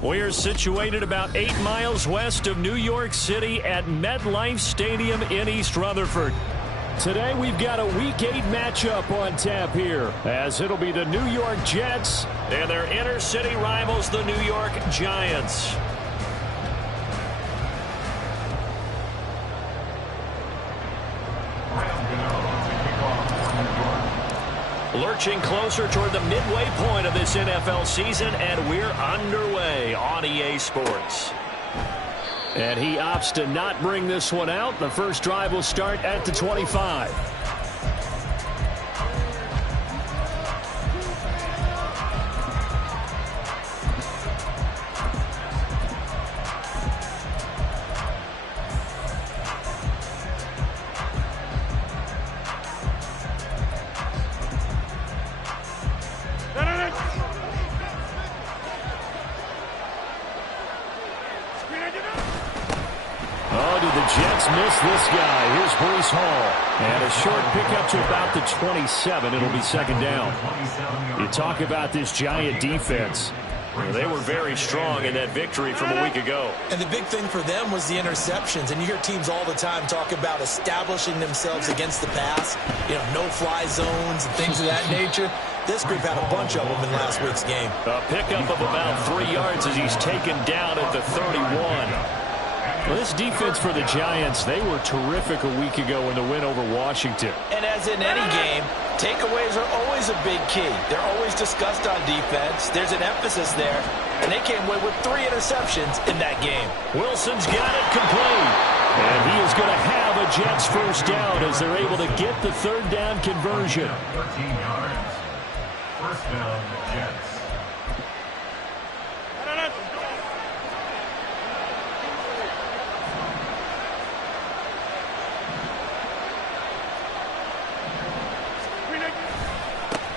We're situated about 8 miles west of New York City at MetLife Stadium in East Rutherford. Today we've got a Week 8 matchup on tap here, as it'll be the New York Jets and their inner city rivals, the New York Giants. Lurching closer toward the midway point of this NFL season, and we're underway on EA Sports. And he opts to not bring this one out. The first drive will start at the 25. Miss this guy. Here's Breece Hall. And a short pickup to about the 27. It'll be second down. You talk about this Giant defense. Well, they were very strong in that victory from a week ago. And the big thing for them was the interceptions. And you hear teams all the time talk about establishing themselves against the pass. You know, no-fly zones and things of that nature. This group had a bunch of them in last week's game. A pickup of about 3 yards as he's taken down at the 31. Well, this defense for the Giants, they were terrific a week ago in the win over Washington. And as in any game, takeaways are always a big key. They're always discussed on defense. There's an emphasis there. And they came away with 3 interceptions in that game. Wilson's got it complete. And he is going to have a Jets first down as they're able to get the third down conversion. 13 yards. First down, Jets.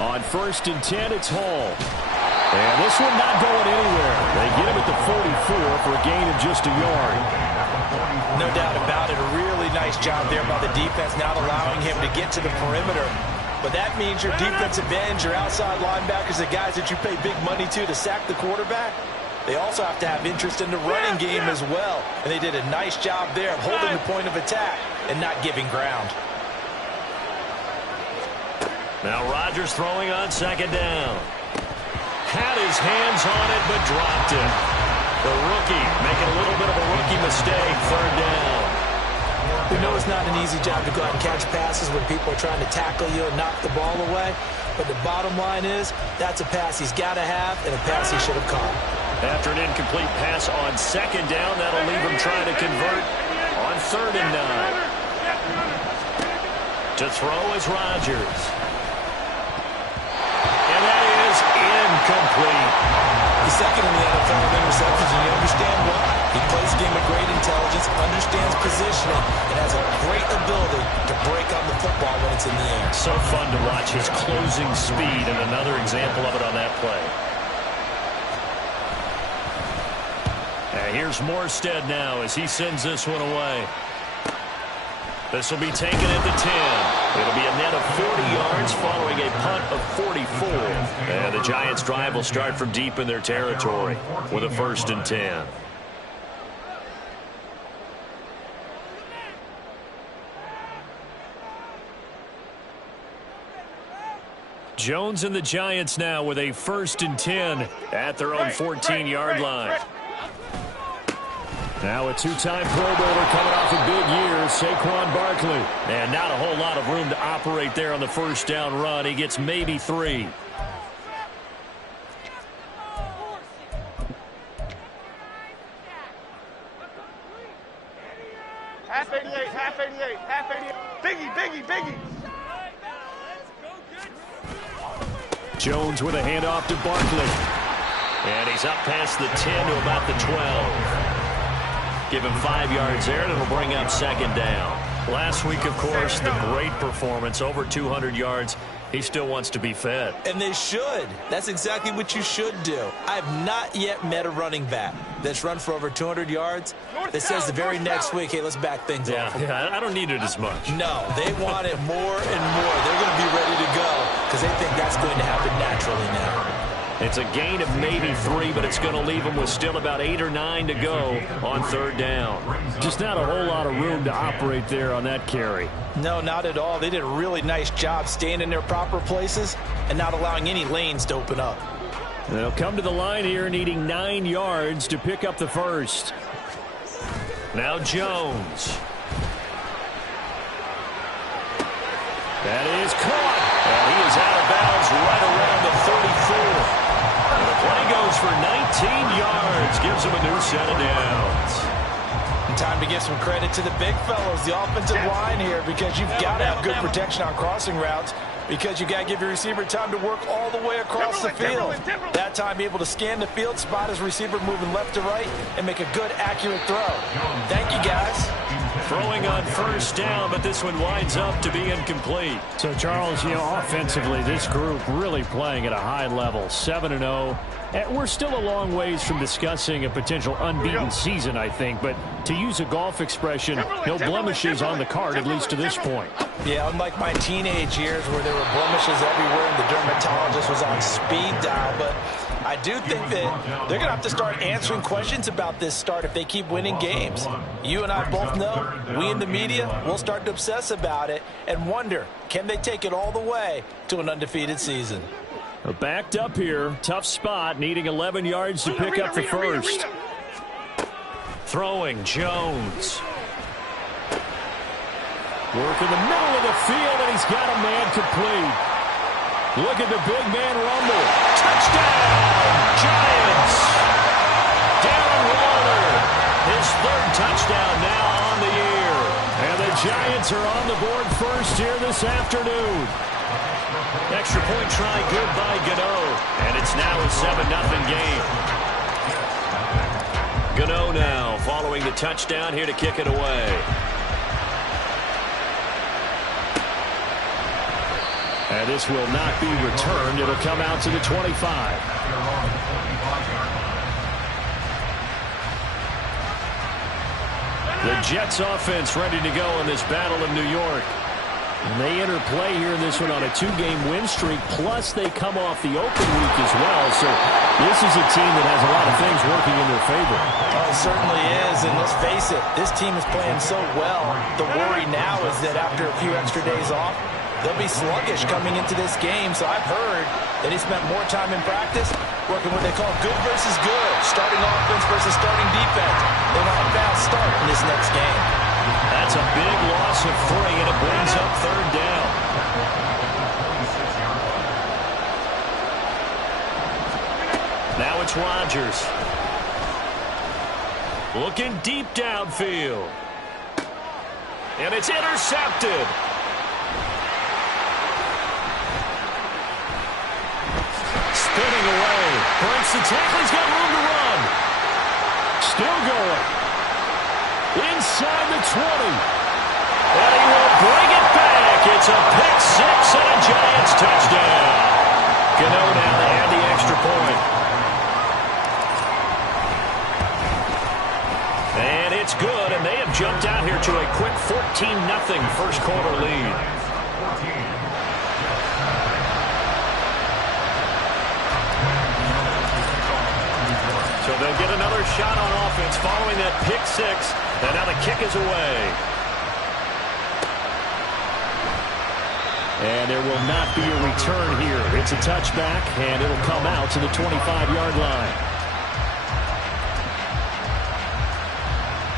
On 1st and 10, it's Hall. And this one not going anywhere. They get him at the 44 for a gain of just a yard. No doubt about it. A really nice job there by the defense, not allowing him to get to the perimeter. But that means your defensive ends, your outside linebackers, the guys that you pay big money to sack the quarterback, they also have to have interest in the running game as well. And they did a nice job there of holding the point of attack and not giving ground. Now Rodgers throwing on second down. Had his hands on it, but dropped it. The rookie making a little bit of a rookie mistake, third down. We know it's not an easy job to go out and catch passes when people are trying to tackle you and knock the ball away. But the bottom line is, that's a pass he's got to have and a pass he should have caught. After an incomplete pass on second down, that'll leave him trying to convert on 3rd and 9. To throw is Rodgers. Incomplete. He's second in the NFL in interceptions, and you understand why. He plays a game of great intelligence, understands positioning, and has a great ability to break on the football when it's in the air. So fun to watch his closing speed, and another example of it on that play. And here's Morstead now as he sends this one away. This will be taken at the 10. It'll be a net of 40 yards following a punt of 44. And the Giants' drive will start from deep in their territory with a 1st and 10. Jones and the Giants now with a 1st and 10 at their own 14-yard line. Now a 2-time Pro Bowler coming off a big year, Saquon Barkley. And not a whole lot of room to operate there on the first down run. He gets maybe 3. Half 88, half 88, half 88. Biggie, biggie, biggie. Jones with a handoff to Barkley. And he's up past the 10 to about the 12. Give him 5 yards there, and it'll bring up second down. Last week, of course, the great performance, over 200 yards He still wants to be fed. And they should. That's exactly what you should do. I have not yet met a running back that's run for over 200 yards that says the very next week, hey, let's back things up. Yeah, I don't need it as much. No, they want it more and more. They're going to be ready to go because they think that's going to happen naturally now. It's a gain of maybe 3, but it's going to leave them with still about 8 or 9 to go on third down. Just not a whole lot of room to operate there on that carry. No, not at all. They did a really nice job staying in their proper places and not allowing any lanes to open up. They'll come to the line here needing 9 yards to pick up the first. Now Jones. That is caught. And he is out of bounds right around the 34. The play goes for 19 yards. Gives him a new set of downs. And time to give some credit to the big fellows, the offensive line here, because you've got to have good protection on crossing routes because you've got to give your receiver time to work all the way across the field. That time, be able to scan the field, spot his receiver moving left to right, and make a good, accurate throw. Thank you, guys. Throwing on first down, but this one winds up to be incomplete. So, Charles, offensively, this group really playing at a high level, 7-0. We're still a long ways from discussing a potential unbeaten season, I think, but to use a golf expression, no blemishes on the card, at least to this point. Yeah, unlike my teenage years where there were blemishes everywhere and the dermatologist was on speed dial, but I do think that they're going to have to start answering questions about this start if they keep winning games. You and I both know, we in the media will start to obsess about it and wonder, can they take it all the way to an undefeated season? Backed up here, tough spot, needing 11 yards to pick up the first. Throwing, Jones. Work in the middle of the field, and he's got a man complete. Look at the big man rumble. Touchdown, Giants. Darren Waller, his third touchdown now on the year. And the Giants are on the board first here this afternoon. Extra point try good by Gano. And it's now a 7-0 game. Gano now following the touchdown here to kick it away. And this will not be returned. It'll come out to the 25. The Jets offense ready to go in this battle in New York. And they enter play here in this one on a 2-game win streak, plus they come off the open week as well. So this is a team that has a lot of things working in their favor. Oh, it certainly is, and let's face it, this team is playing so well. The worry now is that after a few extra days off, they'll be sluggish coming into this game. So I've heard that he spent more time in practice working what they call good versus good, starting offense versus starting defense. They want a fast start in this next game. That's a big loss of 3, and it brings up third down. Now it's Rodgers. Looking deep downfield. And it's intercepted. Spinning away. Breaks the tackle. He's got room to run. Still going. Inside the 20. And he will bring it back. It's a pick 6 and a Giants touchdown. Gano now to add the extra point. And it's good, and they have jumped out here to a quick 14-0 first quarter lead. So they'll get another shot on offense following that pick 6. And now the kick is away. And there will not be a return here. It's a touchback, and it'll come out to the 25-yard line.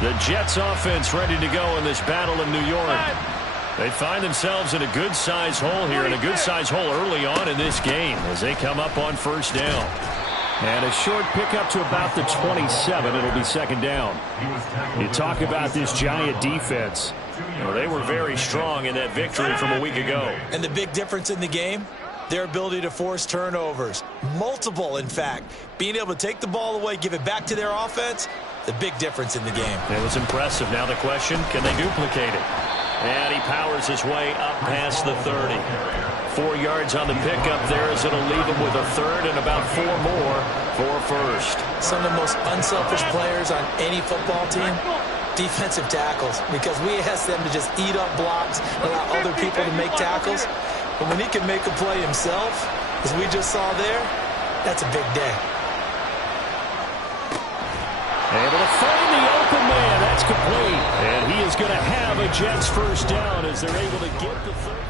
The Jets offense ready to go in this battle in New York. They find themselves in a good-sized hole here, and a good-sized hole early on in this game as they come up on first down. And a short pickup to about the 27. It'll be second down. You talk about this Giant defense. Well, they were very strong in that victory from a week ago. And the big difference in the game, their ability to force turnovers. Multiple, in fact. Being able to take the ball away, give it back to their offense, the big difference in the game. It was impressive. Now the question, can they duplicate it? And he powers his way up past the 30. 4 yards on the pickup there as it'll leave him with a third and about 4 more for first. Some of the most unselfish players on any football team, defensive tackles, because we ask them to just eat up blocks and allow other people to make tackles. But when he can make a play himself, as we just saw there, that's a big day. Able to find the open man. That's complete. And he is going to have a Jets first down as they're able to get the third.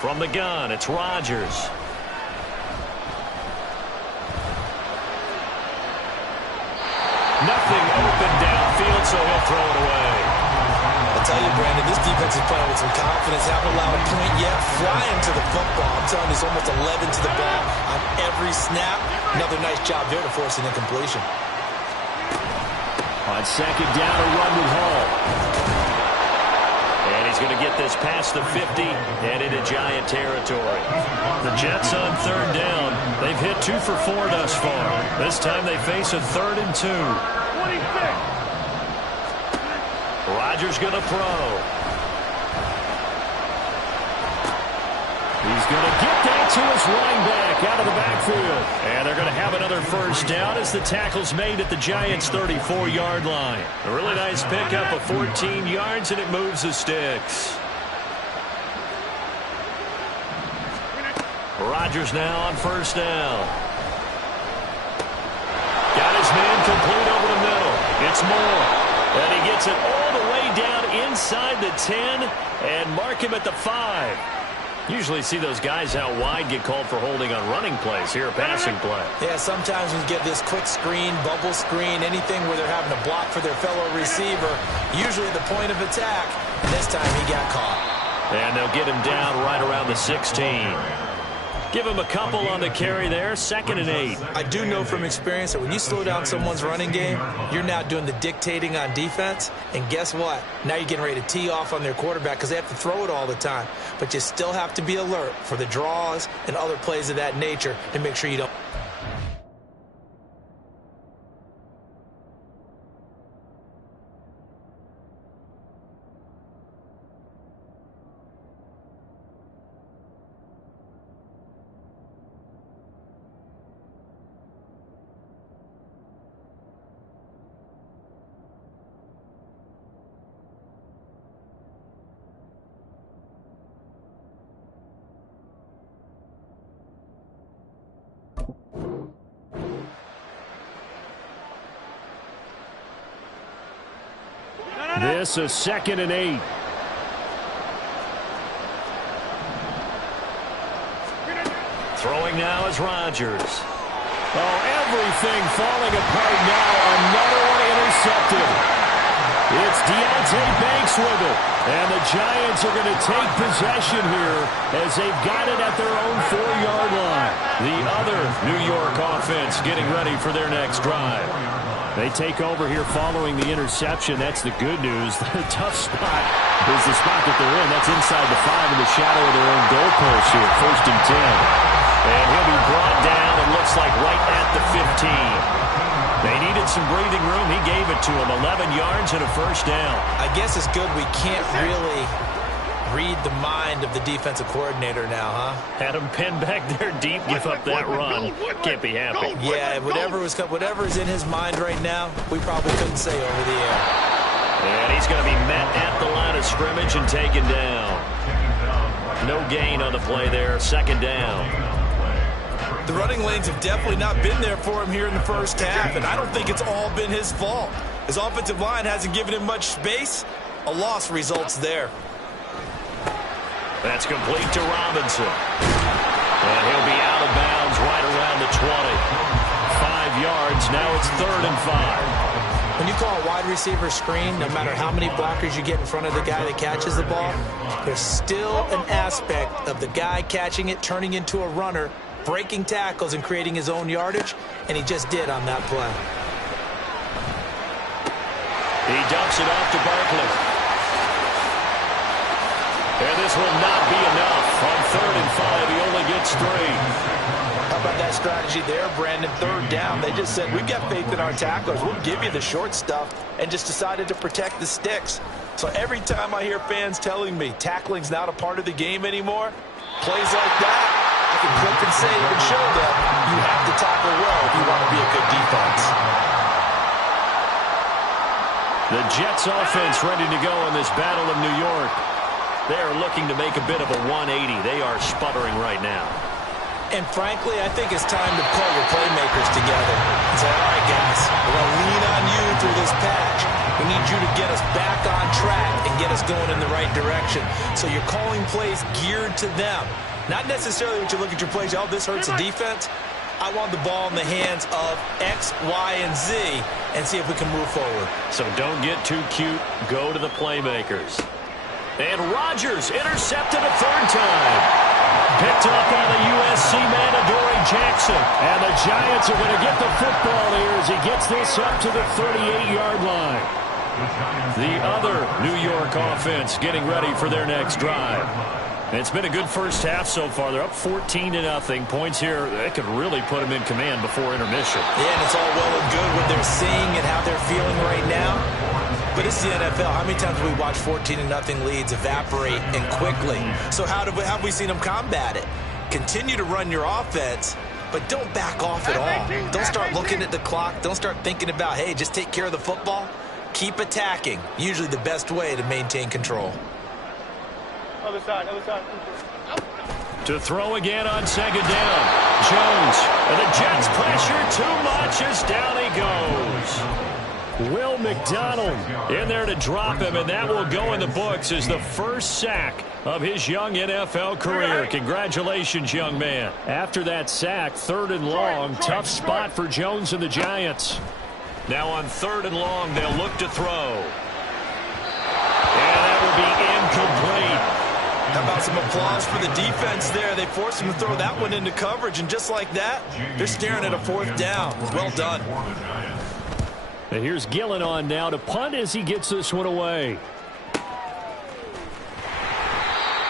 From the gun, it's Rodgers. Nothing open downfield, so he'll throw it away. I'll tell you, Brandon, this defense is playing with some confidence. Haven't allowed a point yet. Flying to the football. I'm telling you, it's almost 11 to the ball on every snap. Another nice job there to force an incompletion. On second down, a run with Hall. And he's going to get this past the 50 and into Giant territory. The Jets on third down. They've hit 2 for 4 thus far. This time they face a 3rd and 2. Rodgers going to throw. He's going to get that to his running back out of the backfield. And they're going to have another first down as the tackle's made at the Giants' 34-yard line. A really nice pickup of 14 yards, and it moves the sticks. Rodgers now on first down. Got his man complete over the middle. It's Moore. And he gets it all the way down inside the 10 and mark him at the 5. Usually see those guys out wide get called for holding on running plays. Here, a passing play. Yeah, sometimes when you get this quick screen, bubble screen, anything where they're having to block for their fellow receiver, usually the point of attack, and this time he got caught. And they'll get him down right around the 16. Give him a couple on the carry there, 2nd and 8. I do know from experience that when you slow down someone's running game, you're now doing the dictating on defense. And guess what? Now you're getting ready to tee off on their quarterback because they have to throw it all the time. But you still have to be alert for the draws and other plays of that nature and make sure you don't. This is 2nd and 8. Throwing now is Rodgers. Oh, everything falling apart now. Another one intercepted. It's Deonte Banks with it. And the Giants are going to take possession here as they've got it at their own 4-yard line. The other New York offense getting ready for their next drive. They take over here following the interception. That's the good news. The tough spot is the spot that they're in. That's inside the 5 in the shadow of their own goalpost here. 1st and 10. And he'll be brought down, it looks like, right at the 15. They needed some breathing room. He gave it to them. 11 yards and a first down. I guess it's good we can't really read the mind of the defensive coordinator now, huh? Had him pinned back there deep, give up that run. Can't be happy. Yeah, whatever's in his mind right now, we probably couldn't say over the air. And he's going to be met at the line of scrimmage and taken down. No gain on the play there. 2nd down. The running lanes have definitely not been there for him here in the first half, and I don't think it's all been his fault. His offensive line hasn't given him much space. A loss results there. That's complete to Robinson. And he'll be out of bounds right around the 20. 5 yards. Now it's 3rd and 5. When you call a wide receiver screen, no matter how many blockers you get in front of the guy that catches the ball, there's still an aspect of the guy catching it, turning into a runner, breaking tackles and creating his own yardage, and he just did on that play. He dumps it off to Barkley. And this will not be enough. On 3rd and 5, he only gets 3. How about that strategy there, Brandon? Third down, they just said, we've got faith in our tacklers. We'll give you the short stuff, and just decided to protect the sticks. So every time I hear fans telling me tackling's not a part of the game anymore, plays like that, I can click and save and show them you have to tackle well if you want to be a good defense. The Jets offense ready to go in this Battle of New York. They are looking to make a bit of a 180. They are sputtering right now. And frankly, I think it's time to pull your playmakers together and say, all right, guys, we're going to lean on you through this patch. We need you to get us back on track and get us going in the right direction. So you're calling plays geared to them. Not necessarily when you look at your plays, oh, this hurts the defense. I want the ball in the hands of X, Y, and Z and see if we can move forward. So don't get too cute. Go to the playmakers. And Rodgers intercepted a third time. Picked up by the USC man, Adoree Jackson. And the Giants are going to get the football here as he gets this up to the 38-yard line. The other New York offense getting ready for their next drive. And it's been a good first half so far. They're up 14-0. Points here, they could really put them in command before intermission. Yeah, and it's all well and good what they're seeing and how they're feeling right now. But it's the NFL. How many times have we watched 14-0 leads evaporate and quickly? So how have we seen them combat it? Continue to run your offense, but don't back off at all. Don't start looking at the clock. Don't start thinking about, hey, just take care of the football. Keep attacking. Usually the best way to maintain control. Other side, other side. To throw again on second down. Jones. And the Jets pressure too much as down he goes. Will McDonald in there to drop him, and that will go in the books as the first sack of his young NFL career. Congratulations, young man. After that sack, 3rd and long, tough spot for Jones and the Giants. Now on 3rd and long, they'll look to throw. And that will be incomplete. How about some applause for the defense there? They forced him to throw that one into coverage, and just like that, they're staring at a 4th down. Well done. And here's Gillen on now to punt as he gets this one away.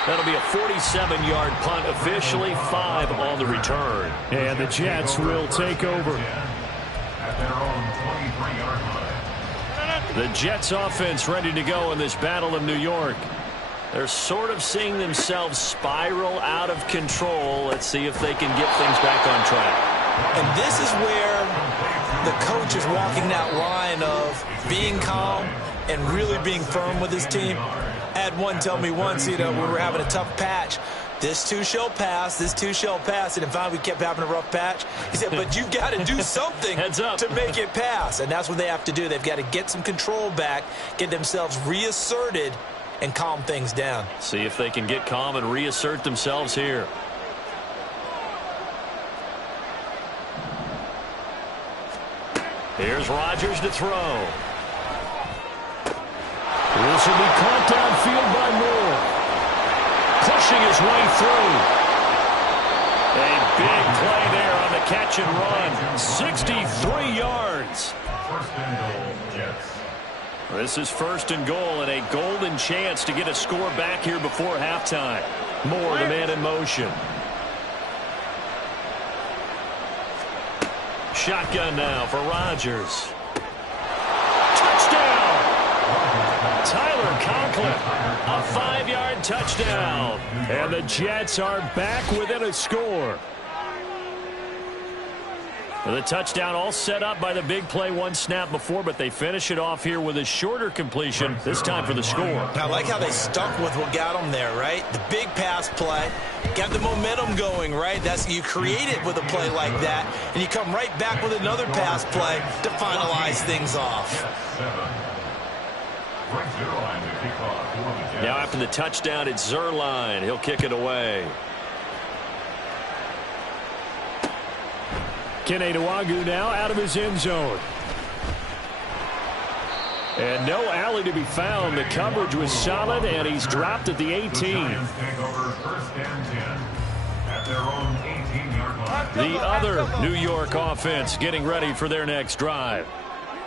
That'll be a 47-yard punt, officially 5 on the return. And the Jets will take over. At their own 23-yard line. The Jets offense ready to go in this Battle of New York. They're sort of seeing themselves spiral out of control. Let's see if they can get things back on track. And this is where the coach is walking that line of being calm and really being firm with his team. I had one tell me once, we were having a tough patch. This too shall pass, this too shall pass. And finally we kept having a rough patch. He said, but you've got to do something to make it pass. And that's what they have to do. They've got to get some control back, get themselves reasserted, and calm things down. See if they can get calm and reassert themselves here. Here's Rodgers to throw. This will be caught downfield by Moore. Pushing his way through. A big play there on the catch and run. 63 yards. First and goal, Jets. This is 1st and goal and a golden chance to get a score back here before halftime. Moore, the man in motion. Shotgun now for Rodgers. Touchdown! Tyler Conklin, a 5-yard touchdown. And the Jets are back within a score. The touchdown all set up by the big play 1 snap before, but they finish it off here with a shorter completion, this time for the score. I like how they stuck with what got them there, right? The big pass play, got the momentum going, right? You create it with a play like that, and you come right back with another pass play to finalize things off. Now after the touchdown, it's Zuerlein. He'll kick it away. Kene Nwangwu now out of his end zone. And no alley to be found. The coverage was solid, and he's dropped at the 18. The other New York offense getting ready for their next drive.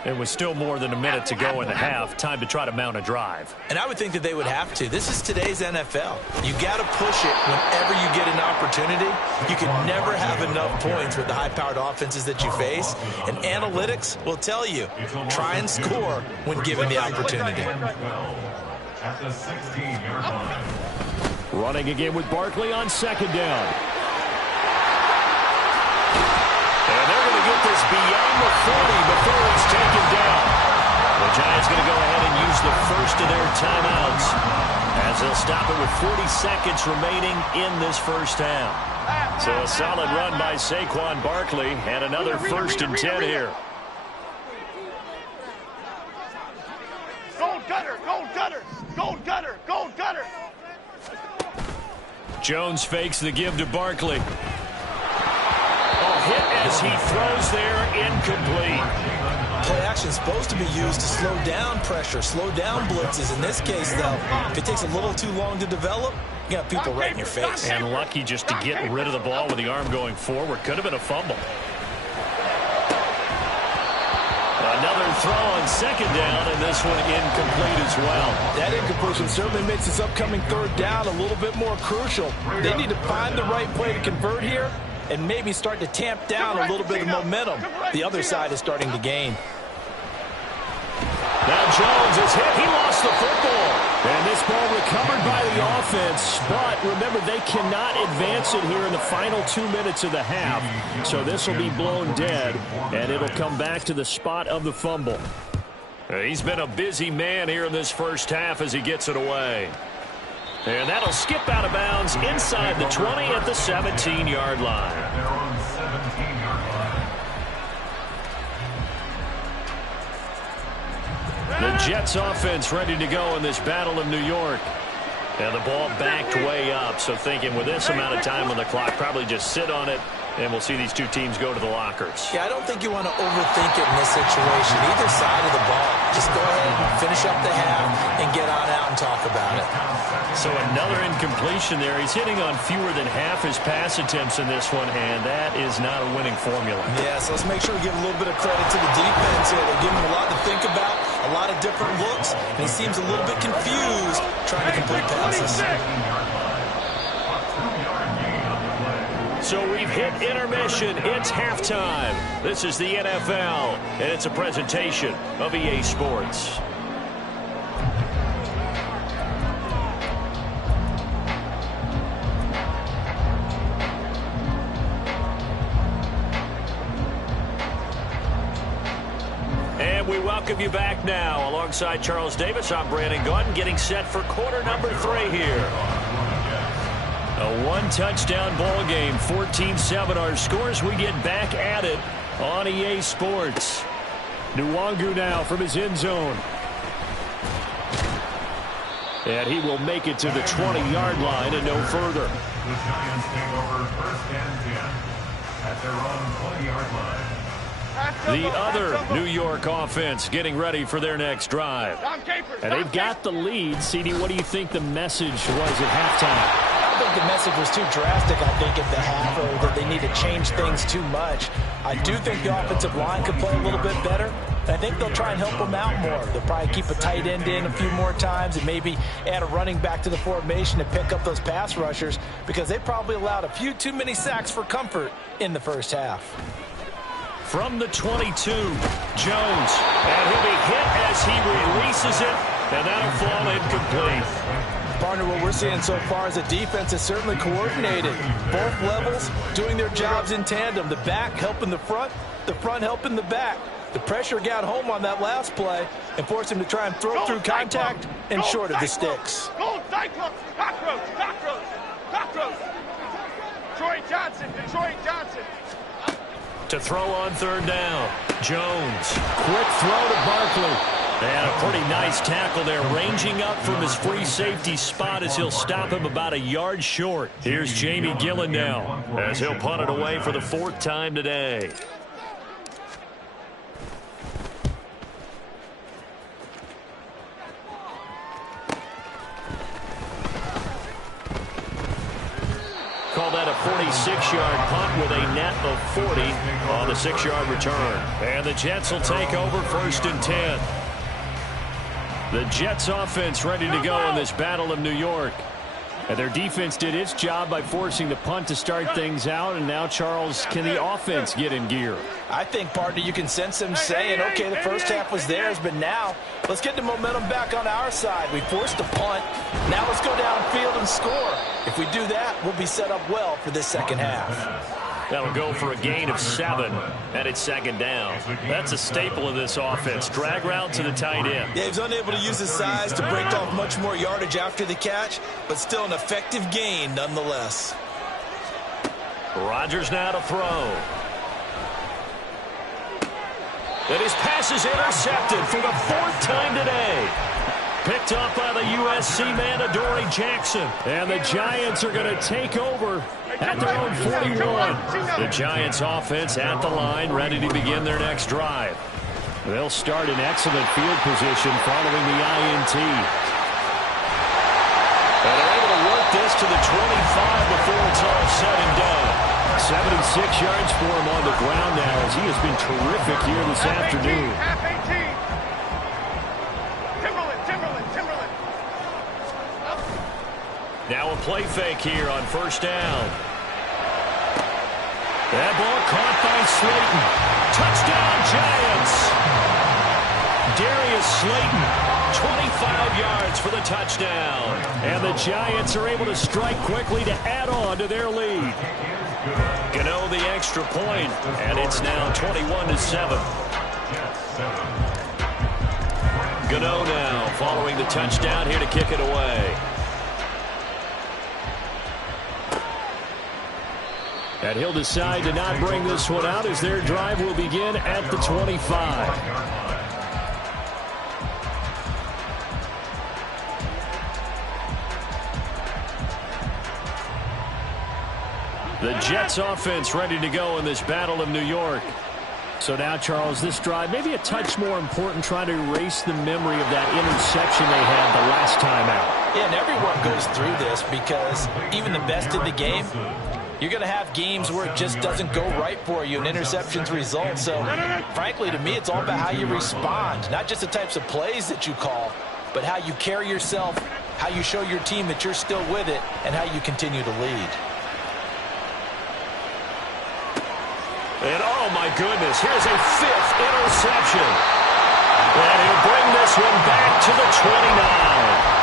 And with still more than a minute to go in the half, time to try to mount a drive. And I would think that they would have to. This is today's NFL. You got to push it whenever you get an opportunity. You can never have enough points with the high-powered offenses that you face. And analytics will tell you, try and score when given the opportunity. At the 16-yard line. Running again with Barkley on second down. And they're going to get this beyond the 40 before he's taken down. The Giants going to go ahead and use the first of their timeouts as they'll stop it with 40 seconds remaining in this first half. So a solid run by Saquon Barkley and another 1st and 10 here. Gold gutter, gold gutter, gold gutter, gold gutter. Jones fakes the give to Barkley. Hit as he throws there, incomplete. Play action is supposed to be used to slow down pressure, slow down blitzes. In this case, though, if it takes a little too long to develop, you got people right in your face. And lucky just to get rid of the ball with the arm going forward. Could have been a fumble. Another throw on second down, and this one incomplete as well. That incompletion certainly makes this upcoming third down a little bit more crucial. They need to find the right play to convert here and maybe start to tamp down a little bit of momentum. The other side is starting to gain. Now Jones is hit. He lost the football. And this ball recovered by the offense. But remember, they cannot advance it here in the final 2 minutes of the half. So this will be blown dead, and it'll come back to the spot of the fumble. He's been a busy man here in this first half as he gets it away. And that'll skip out of bounds inside the 20 at the 17-yard line. They're on 17-yard line. The Jets offense ready to go in this Battle of New York. And the ball backed way up, so thinking with this amount of time on the clock, probably just sit on it, and we'll see these two teams go to the lockers. Yeah, I don't think you want to overthink it in this situation. Either side of the ball. Just go ahead and finish up the half and get on out and talk about it. So another incompletion there. He's hitting on fewer than half his pass attempts in this one, and that is not a winning formula. Yeah, so let's make sure we give a little bit of credit to the defense here. They're giving him a lot to think about, a lot of different looks, and he seems a little bit confused trying to complete passes. So we've hit intermission. It's halftime. This is the NFL, and it's a presentation of EA Sports. And we welcome you back now. Alongside Charles Davis, I'm Brandon Gaudin, getting set for quarter number 3 here. A one-touchdown ball game, 14-7 our scores. We get back at it on EA Sports. Nwangu now from his end zone. And he will make it to the 20-yard line and no further. The Giants take over 1st and 10 at their own 20-yard line. The other New York offense getting ready for their next drive. And they've got the lead. CD, what do you think the message was at halftime? I think the message was too drastic, I think, at the half, or that they need to change things too much. I do think the offensive line could play a little bit better. And I think they'll try and help them out more. They'll probably keep a tight end in a few more times and maybe add a running back to the formation to pick up those pass rushers, because they probably allowed a few too many sacks for comfort in the first half. From the 22, Jones. And he'll be hit as he releases it, and that'll fall incomplete. Partner, what we're seeing so far is the defense is certainly coordinated. Both levels doing their jobs in tandem. The back helping the front helping the back. The pressure got home on that last play and forced him to try and throw through contact and short of the sticks. Gold Cyclops, cockroach, cockroach, cockroach. Detroit Johnson, Detroit Johnson. To throw on third down, Jones. Quick throw to Barkley. And a pretty nice tackle there, ranging up from his free safety spot as he'll stop him about a yard short. Here's Jamie Gillen now as he'll punt it away for the 4th time today. Call that a 26-yard punt with a net of 40 on the 6-yard return. And the Jets will take over 1st and 10. The Jets offense ready to go in this Battle of New York. And their defense did its job by forcing the punt to start things out. And now, Charles, can the offense get in gear? I think, partner, you can sense them saying, okay, the first half was theirs, but now let's get the momentum back on our side. We forced the punt. Now let's go downfield and score. If we do that, we'll be set up well for this second half. That'll go for a gain of 7, and it's 2nd down. That's a staple of this offense. Drag route to the tight end. Yeah, he was unable to use his size to break off much more yardage after the catch, but still an effective gain nonetheless. Rodgers now to throw. And his pass is intercepted for the 4th time today. Picked up by the USC man, Adoree Jackson. And the Giants are going to take over at their own 41. The Giants offense at the line, ready to begin their next drive. They'll start in excellent field position following the INT. And they're able to work this to the 25 before it's all said and done. 76 yards for him on the ground now as he has been terrific here this afternoon. Half 18. Timberland. Now a play fake here on 1st down. That ball caught by Slayton. Touchdown, Giants. Darius Slayton, 25 yards for the touchdown. And the Giants are able to strike quickly to add on to their lead. Gano the extra point, and it's now 21-7. Gano now following the touchdown here to kick it away. And he'll decide to not bring this one out as their drive will begin at the 25. The Jets offense ready to go in this Battle of New York. So now, Charles, this drive maybe a touch more important, trying to erase the memory of that interception they had the last time out. Yeah, and everyone goes through this because even the best in the game, you're going to have games where it just doesn't go right for you and interceptions result. So, frankly, to me, it's all about how you respond, not just the types of plays that you call, but how you carry yourself, how you show your team that you're still with it, and how you continue to lead. And, oh, my goodness, here's a 5th interception. And he'll bring this one back to the 29.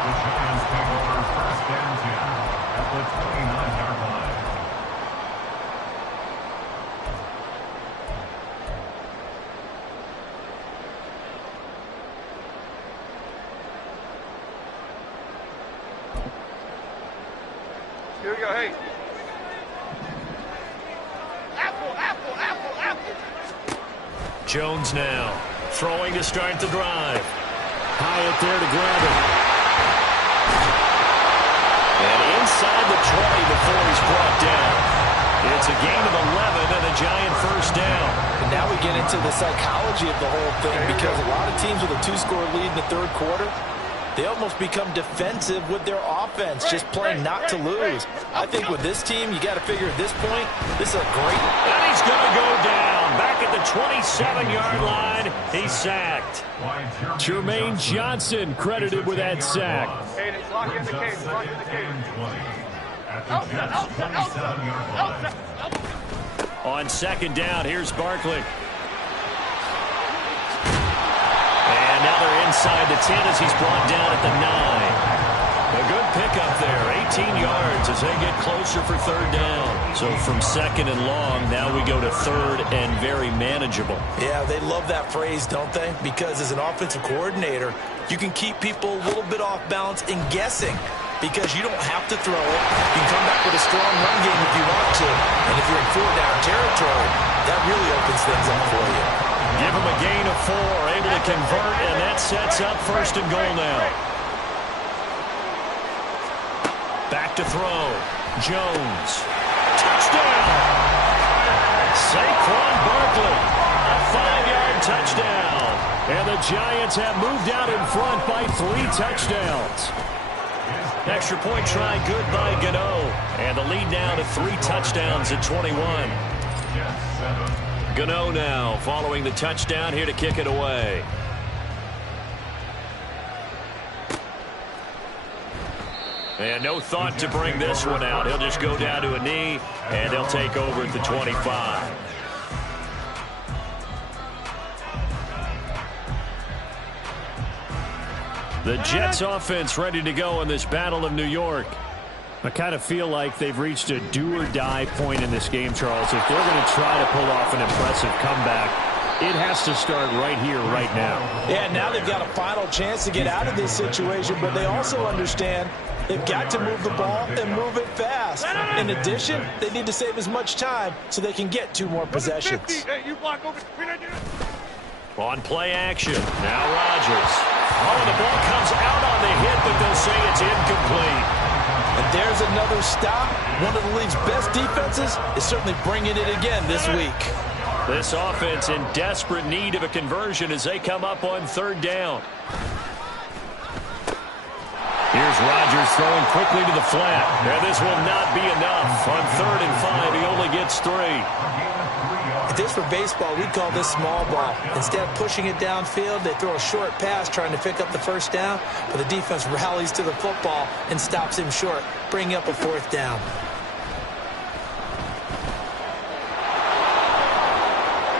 The Giants take over 1st and 10 at the 29-yard line. Here we go, hey. Apple. Jones now throwing to start the drive. Hyatt there to grab it. And inside the 20 before he's brought down. It's a gain of 11 and a Giant 1st down. And now we get into the psychology of the whole thing because a lot of teams with a 2-score lead in the 3rd quarter, they almost become defensive with their offense, just playing not to lose. I think with this team, you got to figure at this point, this is a great... And he's going to go down. Back at the 27-yard line, he's sacked. Jermaine Johnson credited with that sack. Hey, lock in the cage, lock in the cage. At the Jets' 27-yard line. On 2nd down, here's Barkley. And now they're inside the 10 as he's brought down at the 9. A good pickup there, 18 yards as they get closer for 3rd down. So from 2nd and long, now we go to 3rd and very manageable. Yeah, they love that phrase, don't they? Because as an offensive coordinator, you can keep people a little bit off balance and guessing because you don't have to throw it. You can come back with a strong run game if you want to. And if you're in 4-down territory, that really opens things up for you. Give him a gain of 4, able to convert, and that sets up 1st and goal now. Back to throw. Jones. Touchdown! Saquon Barkley. A 5-yard touchdown. And the Giants have moved out in front by 3 touchdowns. Extra point try good by Gano. And the lead now to 3 touchdowns at 21. Gano now following the touchdown here to kick it away. And no thought to bring this one out. He'll just go down to a knee, and they'll take over at the 25. The Jets offense ready to go in this Battle of New York. I kind of feel like they've reached a do-or-die point in this game, Charles. If they're going to try to pull off an impressive comeback, it has to start right here, right now. Yeah, now they've got a final chance to get out of this situation, but they also understand they've got to move the ball and move it fast. In addition, they need to save as much time so they can get 2 more possessions. On play action, now Rodgers. Oh, the ball comes out on the hit, but they'll say it's incomplete. And there's another stop. One of the league's best defenses is certainly bringing it again this week. This offense in desperate need of a conversion as they come up on 3rd down. Here's Rodgers throwing quickly to the flat. Now this will not be enough. On 3rd and 5, he only gets 3. If this were baseball, we'd call this small ball. Instead of pushing it downfield, they throw a short pass trying to pick up the 1st down, but the defense rallies to the football and stops him short, bringing up a 4th down.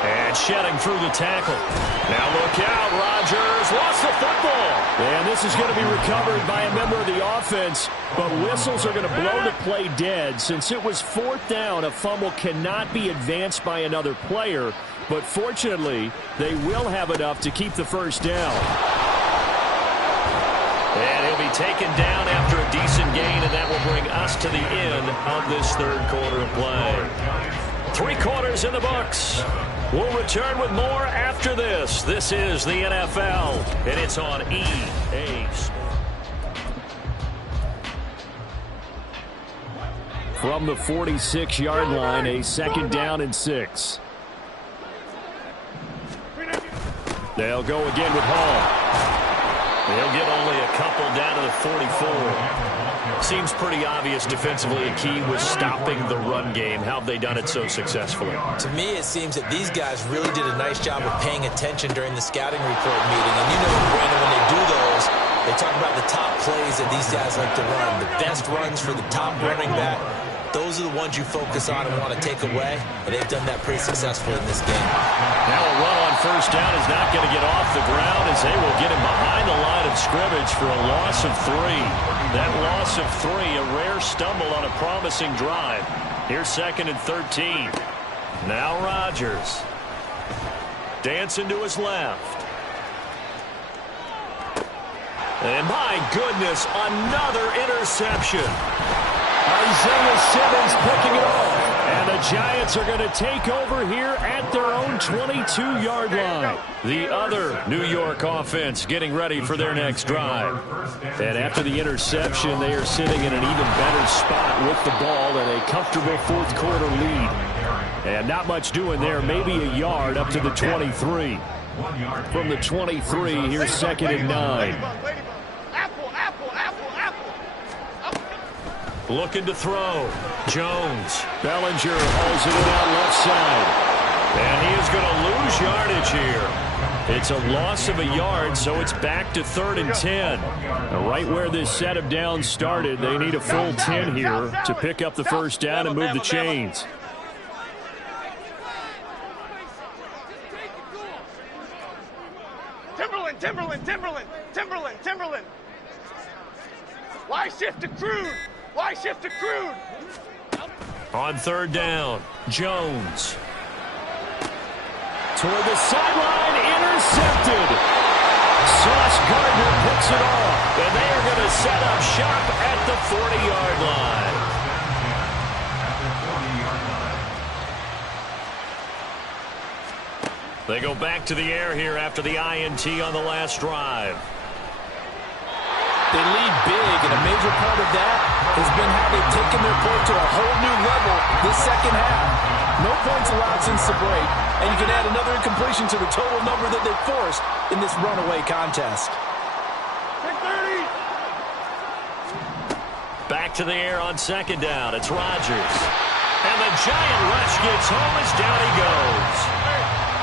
And shedding through the tackle. Now look out, Rodgers lost the football. And this is going to be recovered by a member of the offense, but whistles are going to blow the play dead. Since it was 4th down, a fumble cannot be advanced by another player, but fortunately, they will have enough to keep the 1st down. And he'll be taken down after a decent gain, and that will bring us to the end of this 3rd quarter of play. 3 quarters in the books. We'll return with more after this. This is the NFL, and it's on EA Sports. From the 46-yard line, a 2nd down and 6. They'll go again with Hall. They'll get only a couple down to the 44. Seems pretty obvious defensively a key was stopping the run game. How have they done it so successfully? To me, it seems that these guys really did a nice job of paying attention during the scouting report meeting. And you know, Brandon, when they do those, they talk about the top plays that these guys like to run. The best runs for the top running back. Those are the ones you focus on and want to take away, and they've done that pretty successfully in this game. Now a run on 1st down is not going to get off the ground as they will get him behind the line of scrimmage for a loss of 3. That loss of 3, a rare stumble on a promising drive. Here's 2nd and 13. Now Rodgers. Dancing to his left. And my goodness, another interception. Isaiah Simmons picking it off. And the Giants are going to take over here at their own 22-yard line. The other New York offense getting ready for their next drive. And after the interception, they are sitting in an even better spot with the ball and a comfortable 4th quarter lead. And not much doing there, maybe a yard up to the 23. From the 23, here's 2nd and 9. Looking to throw. Jones. Bellinger hauls it in out left side. And he is going to lose yardage here. It's a loss of a yard, so it's back to 3rd and 10. Right where this set of downs started, they need a full 10 here to pick up the 1st down and move the chains. Timberland. Why shift to Crude? Why shift to Crude? On 3rd down, Jones. Toward the sideline, intercepted. Sauce Gardner picks it off, and they are going to set up shop at the 40-yard line. They go back to the air here after the INT on the last drive. They lead big, and a major part of that has been how they've taken their play to a whole new level this 2nd half. No points allowed since the break, and you can add another incompletion to the total number that they forced in this runaway contest. Back to the air on second down. It's Rodgers. And the giant rush gets home as down he goes.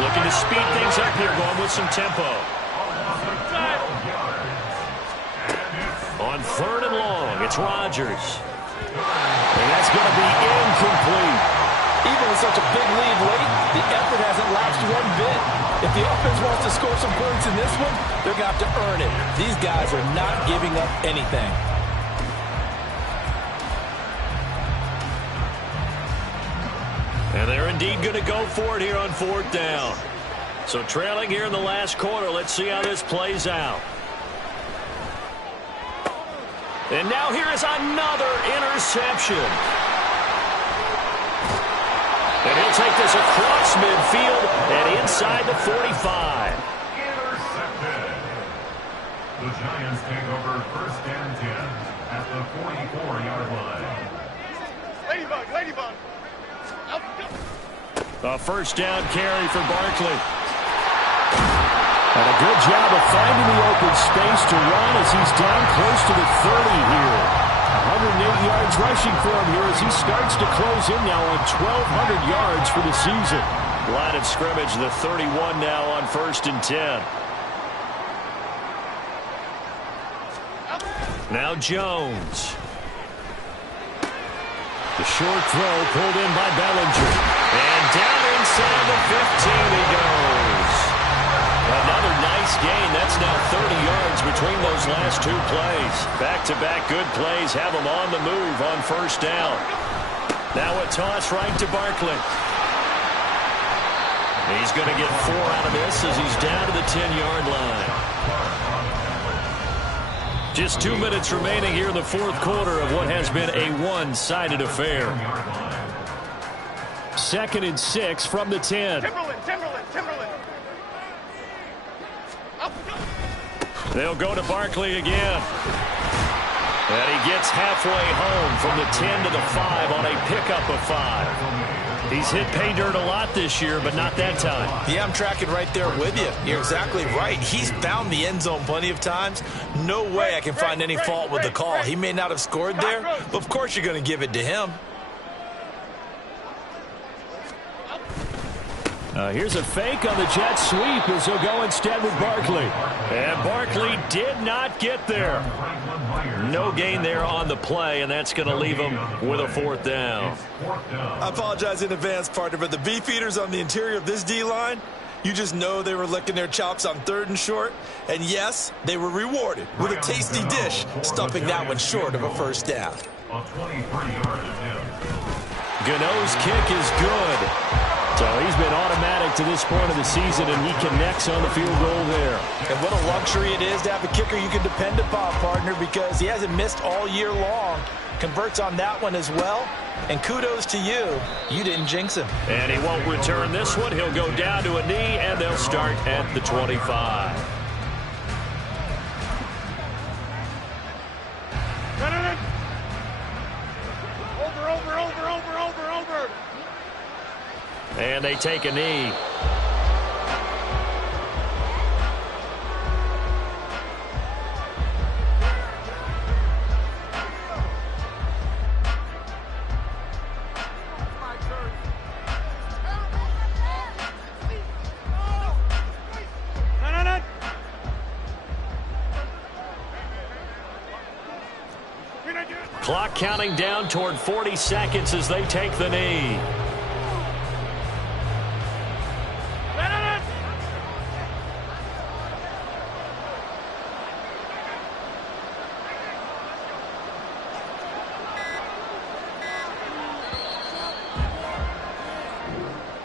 Looking to speed things up here, going with some tempo. On third and long, it's Rodgers. And that's going to be incomplete. Even with such a big lead late, the effort hasn't lapsed one bit. If the offense wants to score some points in this one, they're going to have to earn it. These guys are not giving up anything. And they're indeed going to go for it here on fourth down. So trailing here in the last quarter, let's see how this plays out. And now here is another interception. And he'll take this across midfield and inside the 45. Intercepted. The Giants take over first and 10 at the 44-yard line. Ladybug, ladybug. A first down carry for Barkley. And a good job of finding the open space to run as he's down close to the 30 here. 108 yards rushing for him here as he starts to close in now on 1,200 yards for the season. Line of scrimmage, the 31 now on first and 10. Now Jones. The short throw pulled in by Bellinger. And down inside the 15 he goes. Another nice gain. That's now 30 yards between those last two plays. Back-to-back good plays have him on the move on first down. Now a toss right to Barkley. He's going to get 4 out of this as he's down to the 10-yard line. Just 2 minutes remaining here in the fourth quarter of what has been a one-sided affair. 2nd and 6 from the 10. Timberland. They'll go to Barkley again. And he gets halfway home from the 10 to the 5 on a pickup of 5. He's hit pay dirt a lot this year, but not that time. Yeah, I'm tracking right there with you. You're exactly right. He's found the end zone plenty of times. No way I can find any fault with the call. He may not have scored there, but of course you're going to give it to him. Here's a fake on the jet sweep as he'll go instead with Barkley. And Barkley did not get there. No gain there on the play, and that's going to leave him with a fourth down. I apologize in advance, partner, but the beefeaters on the interior of this D-line, you just know they were licking their chops on 3rd and short. And yes, they were rewarded with a tasty dish, stuffing that one short of a first down. Gano's kick is good. So he's been automatic to this point of the season, and he connects on the field goal there. And what a luxury it is to have a kicker you can depend upon, partner, because he hasn't missed all year long. Converts on that one as well. And kudos to you. You didn't jinx him. And he won't return this one. He'll go down to a knee, and they'll start at the 25. Over. And they take a knee. Clock counting down toward 40 seconds as they take the knee.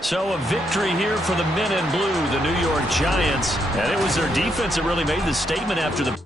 So a victory here for the men in blue, the New York Giants. And it was their defense that really made the statement after the